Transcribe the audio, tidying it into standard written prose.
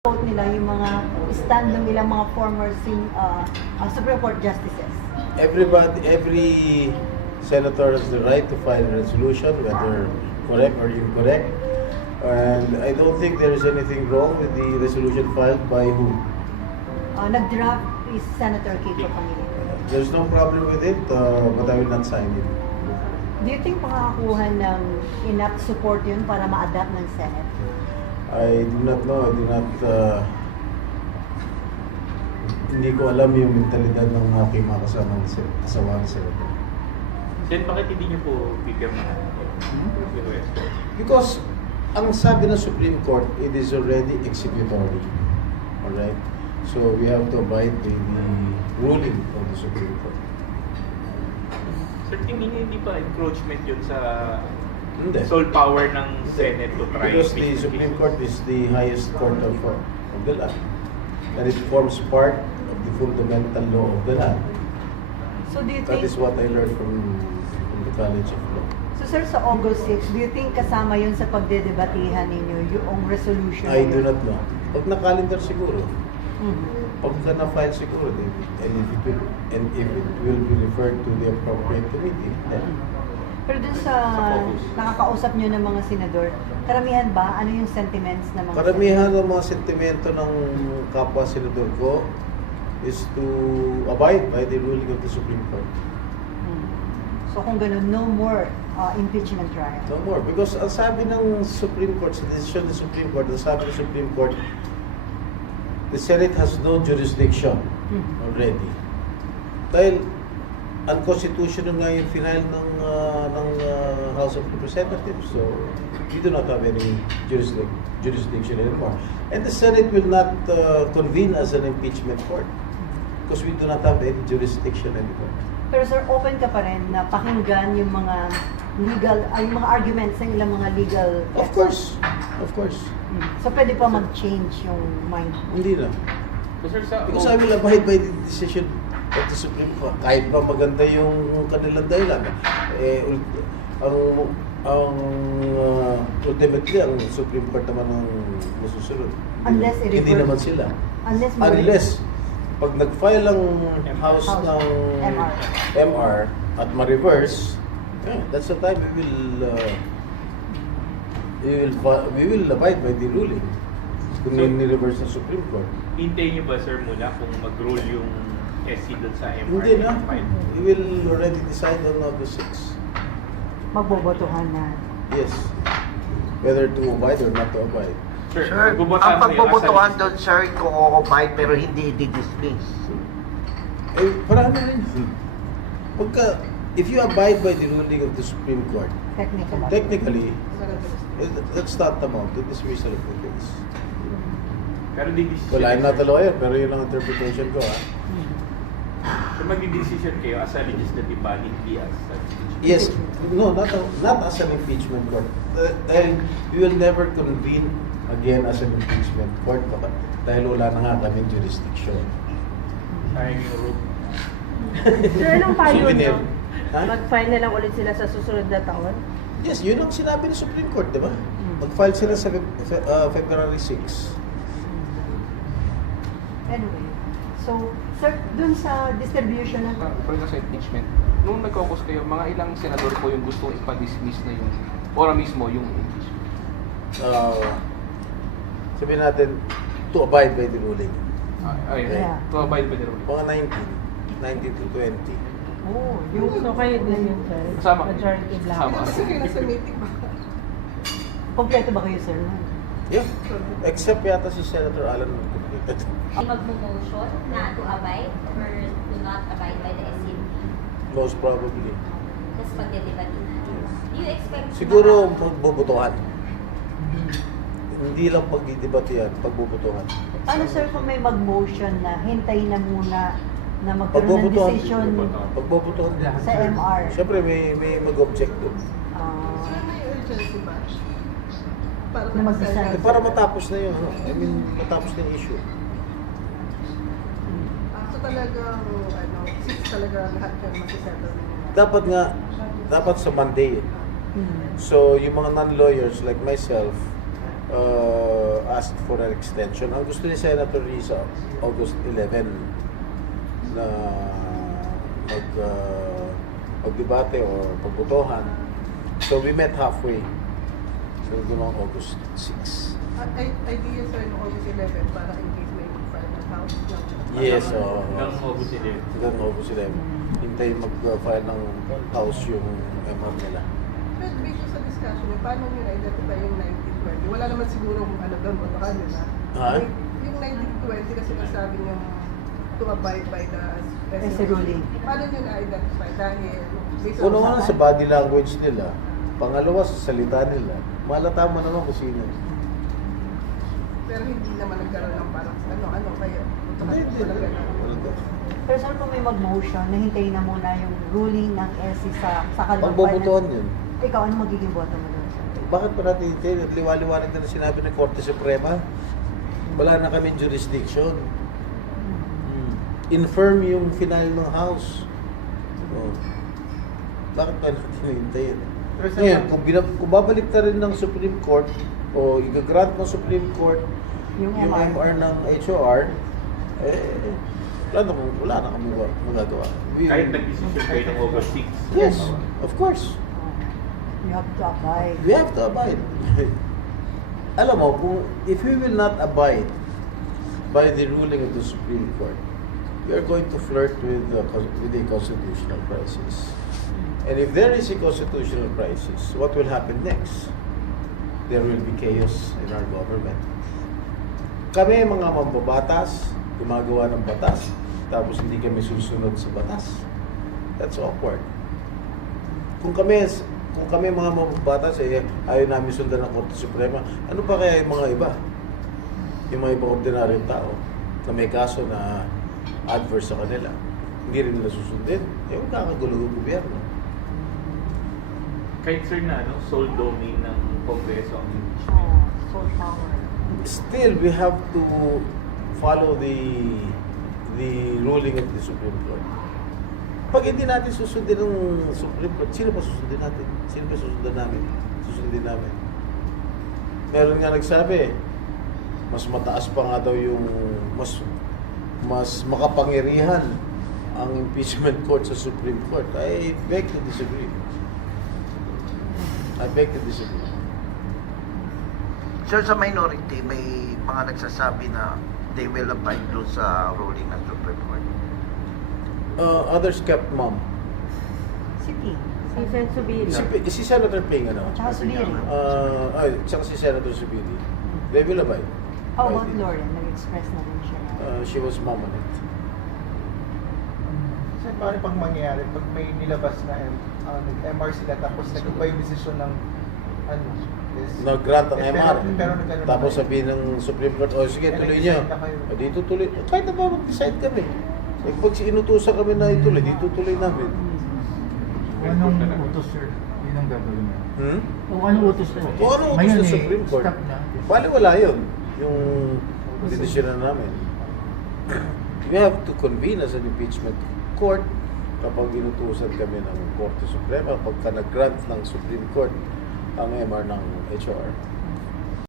Quote nila yung mga stand ng ilang mga former Supreme Court justices. Every senator has the right to file a resolution, whether correct or incorrect. And I don't think there is anything wrong with the resolution filed by whom. Nag-draft is Senator Kiko Pangilinan. There's no problem with it, but I will not sign it. Do you think makakakuha ng enough support yun para ma-adapt ng Senate? I do not know. I do not... hindi ko alam yung mentalidad ng aking mga kasamang kasawang senator. Then bakit hindi niyo po pipirmahan? Because ang sabi ng Supreme Court, it is already executory. Alright? So we have to abide by the ruling of the Supreme Court. Sir, tingin niyo hindi pa encroachment yun sa Hindi. sole power ng Senate to try? Because the Supreme Court is the highest court of the land. And it forms part of the fundamental law of the land. So do you That think, is what I learned from the College of Law. so sir, sa August 6, do you think kasama yun sa pagdedebatihan ninyo yung resolution? I do not know. Pag na-calendar siguro. Mhm. Pag na-file siguro, and if it will be referred to the appropriate committee, then Pero dun sa focus. nakakausap nyo ng mga senador, karamihan ba? Ano yung sentiments ng mga karamihan ng mga sentimento ng kapwa senador ko is to abide by the ruling of the Supreme Court. So kung ganun, no more impeachment trial. No more. Because ang sabi ng Supreme Court, sa decision ng Supreme Court, ang sabi ng Supreme Court, the Senate has no jurisdiction already. Dahil unconstitutional nga yung final ng House of Representatives. So, we do not have any jurisdiction anymore. And the Senate will not convene as an impeachment court because we do not have any jurisdiction anymore. Pero sir, open ka pa rin na pakinggan yung mga yung mga arguments ng ilang mga legal Of course. Of course. So pwede pa mag-change yung mind. Hindi na. Sir, sa Because I will abide by the decision of the Supreme Court. Kahit pa maganda yung kanilang dahilan. Ultimately, ang Supreme Court naman ang masusunod. Unless Hindi naman sila. Unless pag nag-file ang House House. ng MR. MR at ma-reverse, that's the time we will abide by the ruling. Kung So, ni-reverse ng Supreme Court. hintayin niyo ba, sir, muna kung mag-rule yung SC doon sa MR? Hindi na. We will already decide on August 6. Magbobotohan na. Yes. Whether to abide or not to abide. Sir, Sir, ang pagbobotohan doon, sir, kung o-abide pero hindi i-dismiss. Eh, parang ano rin. If you abide by the ruling of the Supreme Court, technically, that's not amount to dismissal of the case. Pero di decision. Well, I'm not a lawyer, pero yun ang interpretation ko, ha? So mag-decision kayo as a legislative body, hindi as a Yes. No, not as an impeachment court. Dahil we will never convene again as an impeachment court dahil wala na nga kaming jurisdiction. sayang yung route. Sir, anong payo Souvenir. nyo? Ha? Mag-file na lang ulit sila sa susunod na taon? Yes, yun ang sinabi ng Supreme Court, di ba? Mag-file sila sa February 6. Anyway, so sir, dun sa distribution ng For sa impeachment, nung nag-caucus kayo, mga ilang senador po yung gustong ipa-dismiss na yung, ora mismo yung impeachment? Sabihin natin, to abide by the ruling. Ay, Yeah. to abide by the ruling. Mga 19 to 20. oh, yung So kayo din yun, sir? Kasama. Majority black. Kasama. kompleto ba kayo sir? Yeah. Except yata si Senator Alan completed. Mag-motion na to abide or to not abide by the SCMP. Most probably. Tapos pagdedebate na. Do you expect Siguro magbubutuhan. Hindi lang pag-debate yan, pagbubutuhan. Paano sir kung may mag-motion na hintayin na muna na magkaroon ng Pagbubutuhan. decision Pagbubutuhan. sa MR? Siyempre may mag-object doon. Na mag-decide. Para matapos na yun. I mean, matapos na yung issue. So talagang, talaga lahat yan mag-settle. Dapat sa Monday. So, yung mga non-lawyers like myself, asked for an extension. Ang gusto ni Senator Risa, August 11 na magdebate o pagbotohan. So we met halfway. So ganoon August 6. Idea sir, no August 11 para in case may file ng house. Yes, oo. Hanggang August 11. Hanggang August 11. Hintayin mag-file ng house yung MR nila. But based sa discussion, paano nyo na-identify yung 1920? Wala naman siguro kung ano doon, botohan yun ha? Ha? Yung 1920 kasi nasabi nyo to abide by the SC ruling. Paano nyo na-identify? Dahil based Una nga sa body language nila. Pangalawa sa salita nila. Malata mo naman kung sino. pero hindi naman nagkaroon ng parang ano kayo. Hindi. Walang ganun. Pero sir, kung may mag-motion, nahintayin na muna yung ruling ng SC sa kalooban. Pagbobotohan yun. Ikaw, ano magiging boto mo doon, sir? Bakit pa natin hintayin? At liwaliwanag na sinabi ng Korte Suprema. Wala na kami jurisdiction. Infirm yung final ng House. Oh. Bakit pa natin hintayin? Ngayon, kung babalik na rin ng Supreme Court o i-grant ng Supreme Court Yung yung MR. MR ng HOR, wala na kami magagawa. Kahit nag-decision kayo ng August 6. Yes, of course. You have to abide. We have to abide. Alam mo, if we will not abide by the ruling of the Supreme Court, we are going to flirt with a constitutional crisis. And if there is a constitutional crisis, what will happen next? There will be chaos in our government. Kami mga mambabatas, gumagawa ng batas, tapos hindi kami susunod sa batas. That's awkward. Kung kami mga mambabatas, ayaw namin sundan ng Korte Suprema, ano pa kaya yung mga iba? Yung mga ibang ordinaryong tao na may kaso na adverse sa kanila. Hindi rin nila susundin. Magkakagulo yung gobyerno. Kahit sir na sole domain ng Kongreso ang impeachment. Oh, full power. Still, we have to follow the ruling of the Supreme Court. Pag hindi natin susundin ng Supreme Court, sino pa susundin natin? Sino pa susundin namin? Meron nga nagsabi, mas mataas pa nga daw yung mas makapangyarihan ang impeachment court sa Supreme Court. I beg to disagree. Sir, sa minority, may mga nagsasabi na they will abide doon sa ruling ng Supreme Court. Others kept mum. Si Ping. Si Sen Subiri. Si Senator Ping, Tsaka si Biri. Tsaka si Senator Subiri. They will abide. How by about the- Lauren? Nag-express na rin siya. She was mum on it. Sir, paano pag mangyayari? Pag may nilabas na nag-MR sila tapos nag-iba yung desisyon ng Nag-grant ang MR. Pero nagkaroon Tapos naman. sabihin ng Supreme Court, sige, tuloy niyo. Nag-decide na kayo. Dito tuloy. Kahit na ba mag-decide kami. Pag inutusan kami na ituloy, dito tuloy namin. Anong utos, sir? Yun ang gagawin mo. Hmm? Anong utos na? O ano utos Ngayon, ng Supreme Court? Stop na. Bali wala yun. Yung decision na namin. We have to convene as an impeachment court kapag inutusan kami ng Korte Suprema, pagka nag-grant ng Supreme Court ang MR ng HOR.